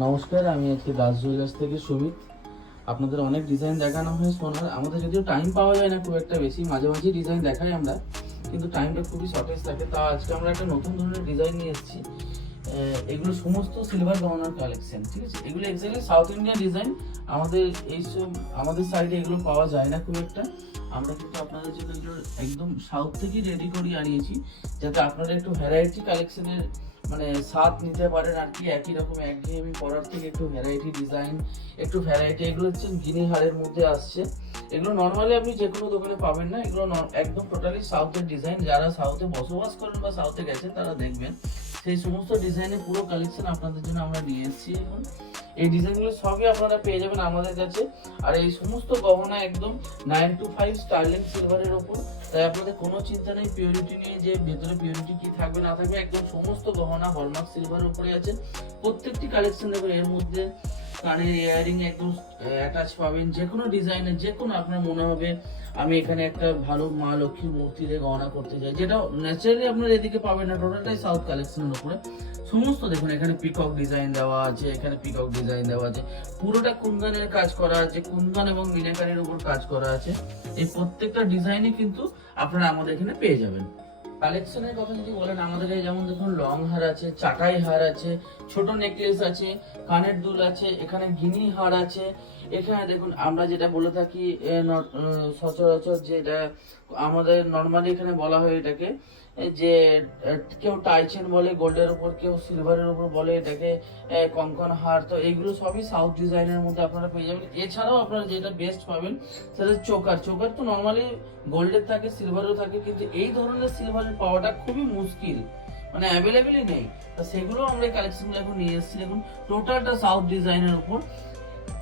নমস্কার, আমি আজকে দাস জুয়েলার্স থেকে সুমিত। আপনাদের অনেক ডিজাইন দেখানো হয় সোনার। আমাদের যদিও টাইম পাওয়া যায় না খুব একটা বেশি, মাঝে মাঝে ডিজাইন দেখাই আমরা, কিন্তু টাইমটা খুবই শর্টেজ থাকে। তা আজকে আমরা একটা নতুন ধরনের ডিজাইন নিয়ে এসেছি। এগুলো সমস্ত সিলভার গহনার কালেকশন, ঠিক আছে? এগুলো এক্স্যাক্টলি সাউথ ইন্ডিয়ান ডিজাইন। আমাদের এইসব আমাদের সাইডে এগুলো পাওয়া যায় না খুব একটা। আমরা কিন্তু আপনাদের জন্য এগুলো একদম সাউথ থেকেই রেডি করে আনিয়েছি, যাতে আপনারা একটু ভ্যারাইটি কালেকশনের মানে স্বাদ নিতে পারেন আর কি। একই রকম একঘেয়েমি পরার থেকে একটু ভ্যারাইটি ডিজাইন, একটু ভ্যারাইটি। এগুলো হচ্ছে গিনি হারের মধ্যে আসছে। এগুলো নর্মালি আপনি যে কোনো দোকানে পাবেন না। এগুলো একদম টোটালি সাউথের ডিজাইন। যারা সাউথে বসবাস করেন বা সাউথে গেছেন তারা দেখবেন সেই সমস্ত ডিজাইনের পুরো কালেকশন আপনাদের জন্য আমরা নিয়ে এসেছি এখন। এই ডিজাইনগুলো সবই আপনারা পেয়ে যাবেন আমাদের কাছে। আর এই সমস্ত গহনা একদম 925 স্টার্লিং সিলভারের ওপর। তাই আপনাদের কোনো চিন্তা নেই পিওরিটি নিয়ে, যে ভেতরে পিওরিটি কি থাকবে না থাকবে। একদম সমস্ত গহনা হলমার্ক সিলভারের উপরে আছে। প্রত্যেকটি কালেকশন দেখুন, এর মধ্যে কানের ইয়ারিং একদম অ্যাটাচ পাবেন। যে কোনো ডিজাইনের, যে কোনো আপনার মনে হবে আমি এখানে একটা ভালো মা লক্ষ্মীর মূর্তি দিয়ে গহনা করতে চাই, যেটা ন্যাচারালি আপনার এদিকে পাবেন না। টোটালটাই সাউথ কালেকশনের উপরে সমস্ত। দেখুন এখানে পিকক ডিজাইন দেওয়া আছে, এখানে পিকক ডিজাইন দেওয়া আছে, পুরোটা কুন্দনের কাজ করা আছে, কুন্দন এবং মিনাকারির উপর কাজ করা আছে। এই প্রত্যেকটা ডিজাইনই কিন্তু আপনারা আমাদের এখানে পেয়ে যাবেন। কালেকশনের কথা যদি বলেন, আমাদের যেমন দেখুন লং হার আছে, চাটাই হার আছে, ছোট নেকলেস আছে, কানের দুল আছে, এখানে গিনি হার আছে। এখানে দেখুন আমরা যেটা বলে থাকি সচরাচর, যেটা আমাদের নর্মালি এখানে বলা হয় এটাকে, যে কেউ টাইচেন বলে গোল্ডের উপর, কেউ সিলভারের উপর বলে এটাকে কঙ্কন হার। তো এইগুলো সবই সাউথ ডিজাইনের মধ্যে আপনারা পেয়ে যাবেন। এছাড়াও আপনারা যেটা বেস্ট পাবেন সেটা চোকার। চোকার তো নর্মালি গোল্ডের থাকে, সিলভারেরও থাকে, কিন্তু এই ধরনের সিলভারের পাওয়াটা খুবই মুশকিল, মানে অ্যাভেলেবেলই নেই। তো সেগুলো আমরা কালেকশনগুলো এখন নিয়ে এসেছি। দেখুন টোটালটা সাউথ ডিজাইনের উপর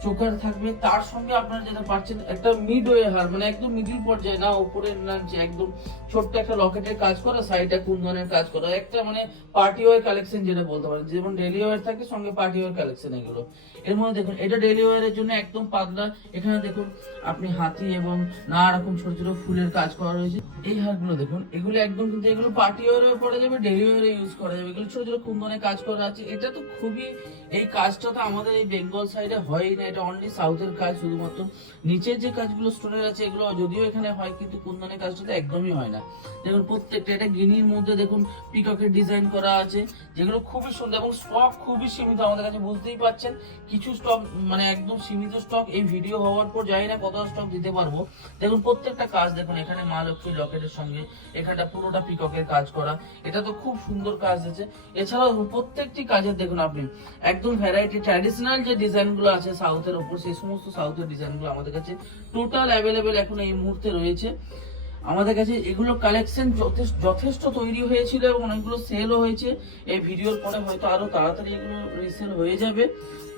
চোকার থাকবে। তার সঙ্গে আপনারা যেটা পাচ্ছেন একটা মিডওয়ে হার, মানে একদম মিডিল পর্যায়ে না, উপরে না, যে একদম ছোট্ট একটা লকেটের কাজ করা, সাইডে কুন্দনের কাজ করা, একটা মানে পার্টি ওয়ার কালেকশন যেটা বলতে পারেন। যেমন ডেলি ওয়ার থাকে, সঙ্গে পার্টি ওয়ার কালেকশন এগুলো। এর মধ্যে দেখুন এটা ডেলি ওয়ারের জন্য একদম পাতলা। এখানে দেখুন আপনি হাতি এবং নানা রকম ছোট ছোট ফুলের কাজ করা রয়েছে। এই হারগুলো দেখুন, এগুলো একদম কিন্তু এগুলো পার্টি ওয়ারেও পড়া যাবে, ডেলি ওয়ারে ইউজ করা যাবে। এগুলো ছোট ছোট কুন্দনের কাজ করা আছে। এটা তো খুবই, এই কাজটা তো আমাদের এই বেঙ্গল সাইডে হয়ই না, এটা অনলি সাউথের কাজ। শুধুমাত্র নিচের যে কাজগুলো স্টোনের আছে এগুলো যদিও এখানে হয়, কিন্তু কুন্দনের কাজটা তো একদমই হয় না। দেখুন প্রত্যেকটা, এটা গিনির মধ্যে দেখুন পিককের ডিজাইন করা আছে, যেগুলো খুবই সুন্দর এবং স্টক খুবই সীমিত আমাদের কাছে। বুঝতেই পাচ্ছেন কিছু স্টক মানে একদম সীমিত স্টক। এই ভিডিও হওয়ার পর জানি না কত স্টক দিতে পারবো। দেখুন প্রত্যেকটা কাজ দেখুন, এখানে মা লক্ষ্মী লকেটের সঙ্গে এখানটা পুরোটা পিককের কাজ করা। এটা তো খুব সুন্দর কাজ আছে। এছাড়াও প্রত্যেকটি কাজের দেখুন আপনি একদম ভ্যারাইটি ট্র্যাডিশনাল যে ডিজাইনগুলো আছে সাউথের উপর, সেই সমস্ত সাউথের ডিজাইনগুলো আমাদের কাছে টোটাল অ্যাভেলেবেল এখন এই মুহূর্তে রয়েছে আমাদের কাছে। এগুলো কালেকশন যথেষ্ট তৈরি হয়েছিল এবং অনেকগুলো সেলও হয়েছে। এই ভিডিওর পরে হয়তো আরো তাড়াতাড়ি এগুলো রিসেল হয়ে যাবে।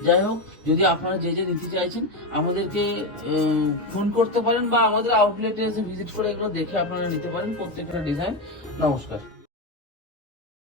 যাই হোক, যদি আপনারা যে যে নিতে চাইছেন আমাদেরকে ফোন করতে পারেন, বা আমাদের আউটলেটে এসে ভিজিট করে এগুলো দেখে আপনারা নিতে পারেন প্রত্যেকটা ডিজাইন। নমস্কার।